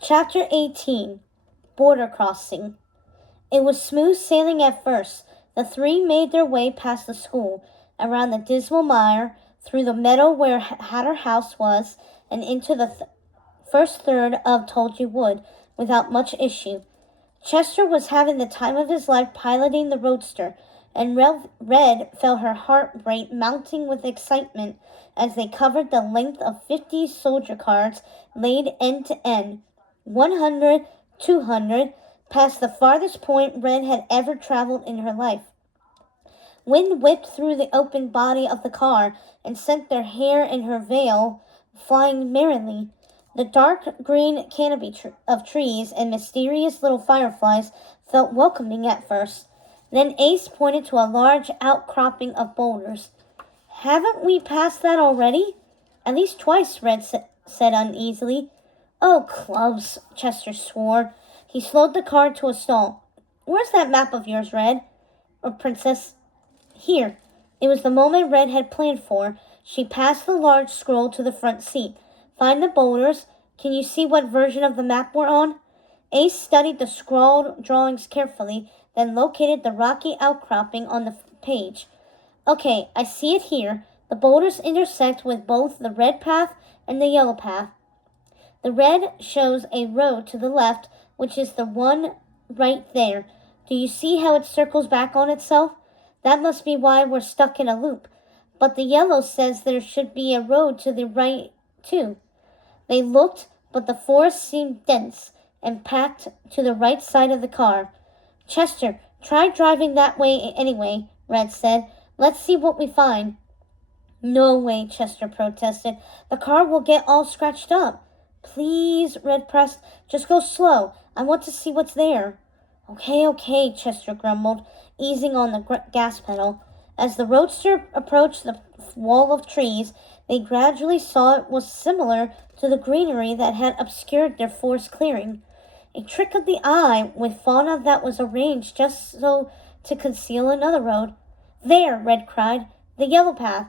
Chapter 18. Border Crossing. It was smooth sailing at first. The three made their way past the school, around the dismal mire, through the meadow where Hatter House was, and into the first third of Tulgey Wood, without much issue. Chester was having the time of his life piloting the roadster, and Red felt her heart rate mounting with excitement as they covered the length of 50 soldier cars laid end to end, 100, 200, past the farthest point Red had ever traveled in her life. Wind whipped through the open body of the car and sent their hair and her veil flying merrily. The dark green canopy of trees and mysterious little fireflies felt welcoming at first. Then Ace pointed to a large outcropping of boulders. "Haven't we passed that already?" "At least twice," Red said uneasily. "Oh, clubs," Chester swore. He slowed the car to a stall. "Where's that map of yours, Red?" "Or Princess?" "Here." It was the moment Red had planned for. She passed the large scroll to the front seat. "Find the boulders. Can you see what version of the map we're on?" Ace studied the scrawled drawings carefully, then located the rocky outcropping on the page. "Okay, I see it here. The boulders intersect with both the red path and the yellow path. The red shows a road to the left, which is the one right there. Do you see how it circles back on itself? That must be why we're stuck in a loop. But the yellow says there should be a road to the right, too." They looked, but the forest seemed dense and packed to the right side of the car. "Chester, try driving that way anyway," Red said. "Let's see what we find." "No way," Chester protested. "The car will get all scratched up." "Please," Red pressed. "Just go slow. I want to see what's there." Okay, Chester grumbled, easing on the gas pedal. As the roadster approached the wall of trees, they gradually saw it was similar to the greenery that had obscured their forest clearing. A trick of the eye, with fauna that was arranged just so to conceal another road. "There!" Red cried. "The yellow path."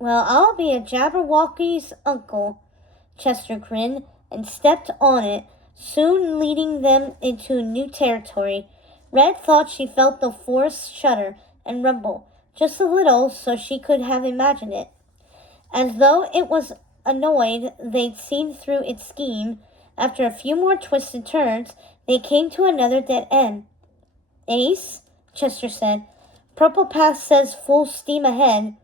"Well, I'll be a Jabberwocky's uncle." Chester grinned and stepped on it, soon leading them into new territory. Red thought she felt the forest shudder and rumble, just a little, so she could have imagined it. As though it was annoyed they'd seen through its scheme, after a few more twists and turns, they came to another dead end. "Ace," Chester said, "purple path says full steam ahead."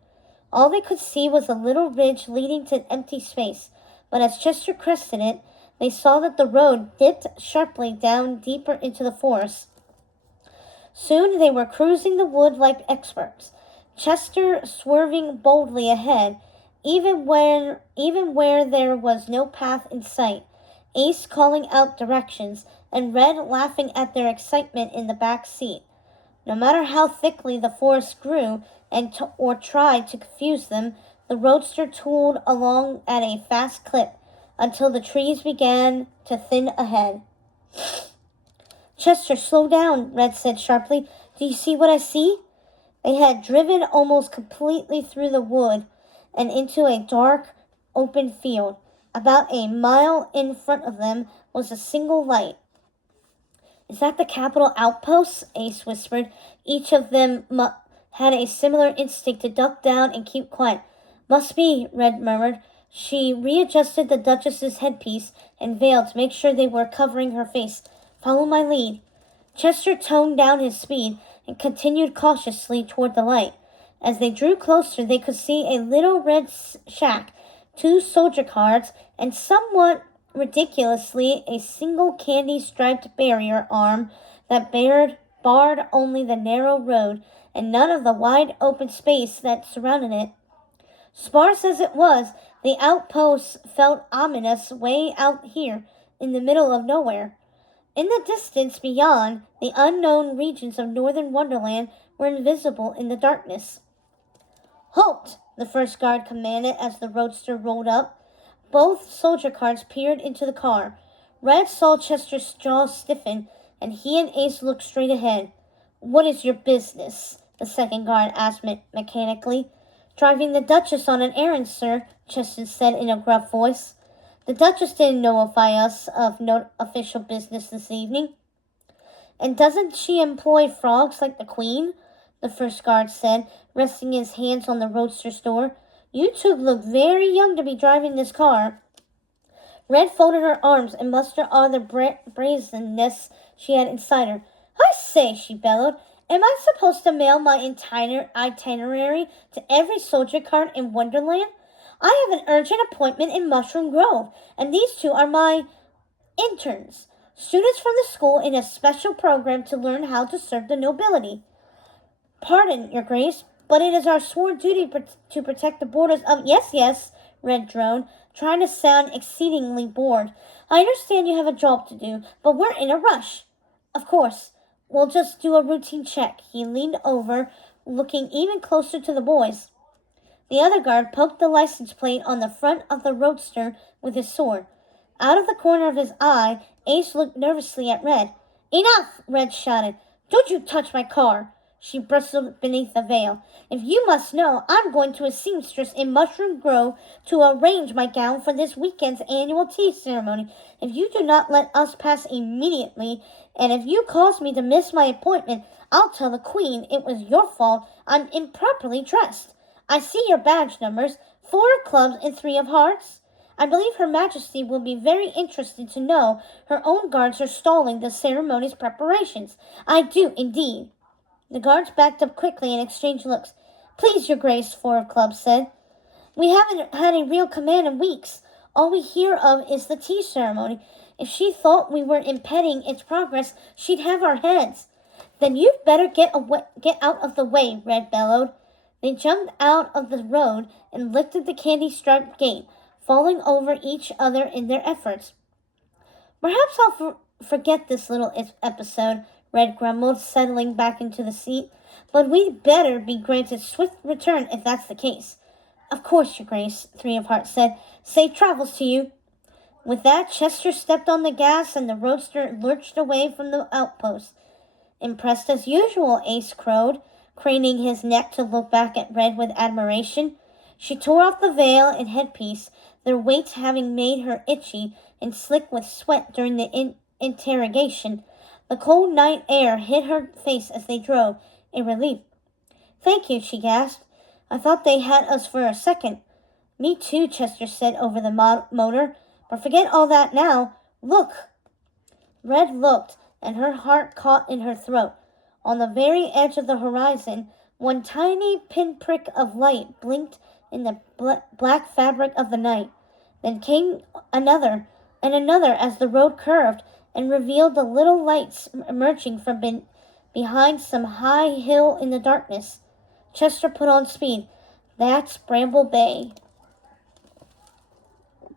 All they could see was a little ridge leading to empty space, but as Chester crested it, they saw that the road dipped sharply down deeper into the forest. Soon they were cruising the wood like experts, Chester swerving boldly ahead, even where there was no path in sight, Ace calling out directions, and Red laughing at their excitement in the back seat. No matter how thickly the forest grew or tried to confuse them, the roadster tooled along at a fast clip until the trees began to thin ahead. "Chester, slow down," Red said sharply. "Do you see what I see?" They had driven almost completely through the wood and into a dark, open field. About a mile in front of them was a single light. "Is that the Capitol outposts?" Ace whispered. Each of them had a similar instinct to duck down and keep quiet. "Must be," Red murmured. She readjusted the Duchess's headpiece and veil to make sure they were covering her face. "Follow my lead." Chester toned down his speed and continued cautiously toward the light. As they drew closer, they could see a little red shack, 2 soldier cars, and somewhat ridiculously a single candy-striped barrier arm that barred only the narrow road and none of the wide open space that surrounded it. Sparse as it was, the outpost felt ominous way out here in the middle of nowhere. In the distance beyond, the unknown regions of northern Wonderland were invisible in the darkness. "Halt!" the first guard commanded as the roadster rolled up. Both soldier cars peered into the car. Red saw Chester's jaw stiffen, and he and Ace looked straight ahead. "What is your business?" the second guard asked mechanically. "Driving the Duchess on an errand, sir," Chester said in a gruff voice. The Duchess didn't notify us of no official business this evening. And doesn't she employ frogs like the Queen? The first guard said, resting his hands on the roadster's door. You two look very young to be driving this car. Red folded her arms and mustered all the brazenness she had inside her. I say, she bellowed, am I supposed to mail my itinerary to every soldier cart in Wonderland? I have an urgent appointment in Mushroom Grove, and these two are my interns, students from the school in a special program to learn how to serve the nobility. Pardon, Your Grace, but it is our sworn duty to protect the borders of... Yes, Red droned, trying to sound exceedingly bored. I understand you have a job to do, but we're in a rush. Of course, we'll just do a routine check. He leaned over, looking even closer to the boys. The other guard poked the license plate on the front of the roadster with his sword. Out of the corner of his eye, Ace looked nervously at Red. Enough! Red shouted. Don't you touch my car! She bristled beneath the veil. If you must know, I'm going to a seamstress in Mushroom Grove to arrange my gown for this weekend's annual tea ceremony. If you do not let us pass immediately, and if you cause me to miss my appointment, I'll tell the Queen it was your fault I'm improperly dressed. I see your badge numbers, 4 of clubs and 3 of hearts. I believe Her Majesty will be very interested to know her own guards are stalling the ceremony's preparations. I do, indeed. The guards backed up quickly and exchanged looks. Please, Your Grace, 4 of clubs said. We haven't had a real command in weeks. All we hear of is the tea ceremony. If she thought we were impeding its progress, she'd have our heads. Then you'd better get out of the way, Red bellowed. They jumped out of the road and lifted the candy-striped gate, falling over each other in their efforts. Perhaps I'll forget this little episode, Red grumbled, settling back into the seat. But we'd better be granted swift return if that's the case. Of course, Your Grace, 3 of Hearts said. Safe travels to you. With that, Chester stepped on the gas and the roadster lurched away from the outpost. Impressed as usual, Ace crowed, craning his neck to look back at Red with admiration. She tore off the veil and headpiece, their weights having made her itchy and slick with sweat during the interrogation. The cold night air hit her face as they drove, a relief. Thank you, she gasped. I thought they had us for a second. Me too, Chester said over the motor. But forget all that now. Look. Red looked, and her heart caught in her throat. On the very edge of the horizon, one tiny pinprick of light blinked in the black fabric of the night. Then came another, and another as the road curved and revealed the little lights emerging from behind some high hill in the darkness. Chester put on speed. That's Bramble Bay.